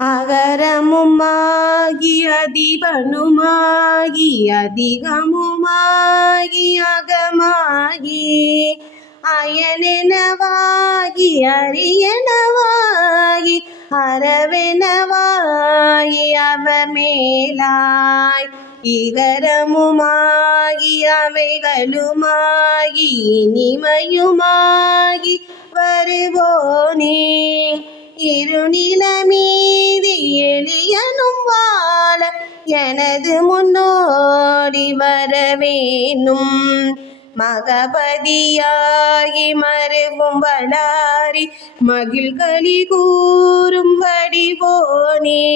அகரமுமாகி அதிபனுமாகி அதிகமுமாகி அகமாகி அயனெனவாகி அரியனவாகி அறவெனவாகி அவர் மேலாய் இகரமுமாகி அவைகளுமாகி இனிமையுமாகி வருவோனே இருநிலமீதி எளியனும் வாழ எனது முன்னோடி வரவேணும் மகபதியாகி மருவும் வளாரி மகிழ்களி கூறும் வடிவோனே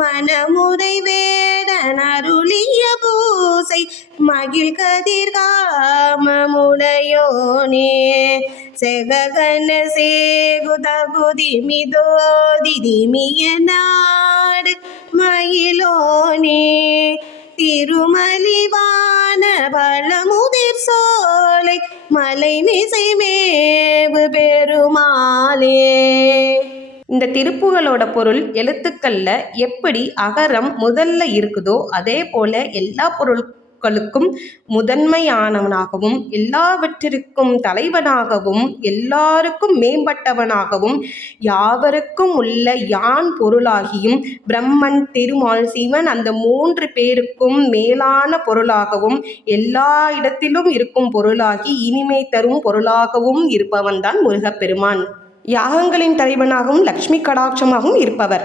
மனமுறை வேடன் அருளிய பூசை மகிழ் கதிர்காமமுடையோனே செககன சேகுதகுதிமிதோதிதிமிய நாடு மயிலோனே திருமலிவான பழமுதிர் சோலை மலை மிசை மேவு பெருமாளே. இந்த திருப்புகளோட பொருள் எழுத்துக்கள்ல எப்படி அகரம் முதல்ல இருக்குதோ அதே போல எல்லா பொருட்களுக்கும் முதன்மையானவனாகவும் எல்லாவற்றிற்கும் தலைவனாகவும் எல்லாருக்கும் மேம்பட்டவனாகவும் யாவருக்கும் உள்ள யான் பொருளாகியும் பிரம்மன் திருமால் சிவன் அந்த 3 பேருக்கும் மேலான பொருளாகவும் எல்லா இடத்திலும் இருக்கும் பொருளாகி இனிமை தரும் பொருளாகவும் இருப்பவன்தான் முருகப்பெருமான். யாகங்களின் தலைவனாகவும் லக்ஷ்மி கடாட்சமாகவும் இருப்பவர்.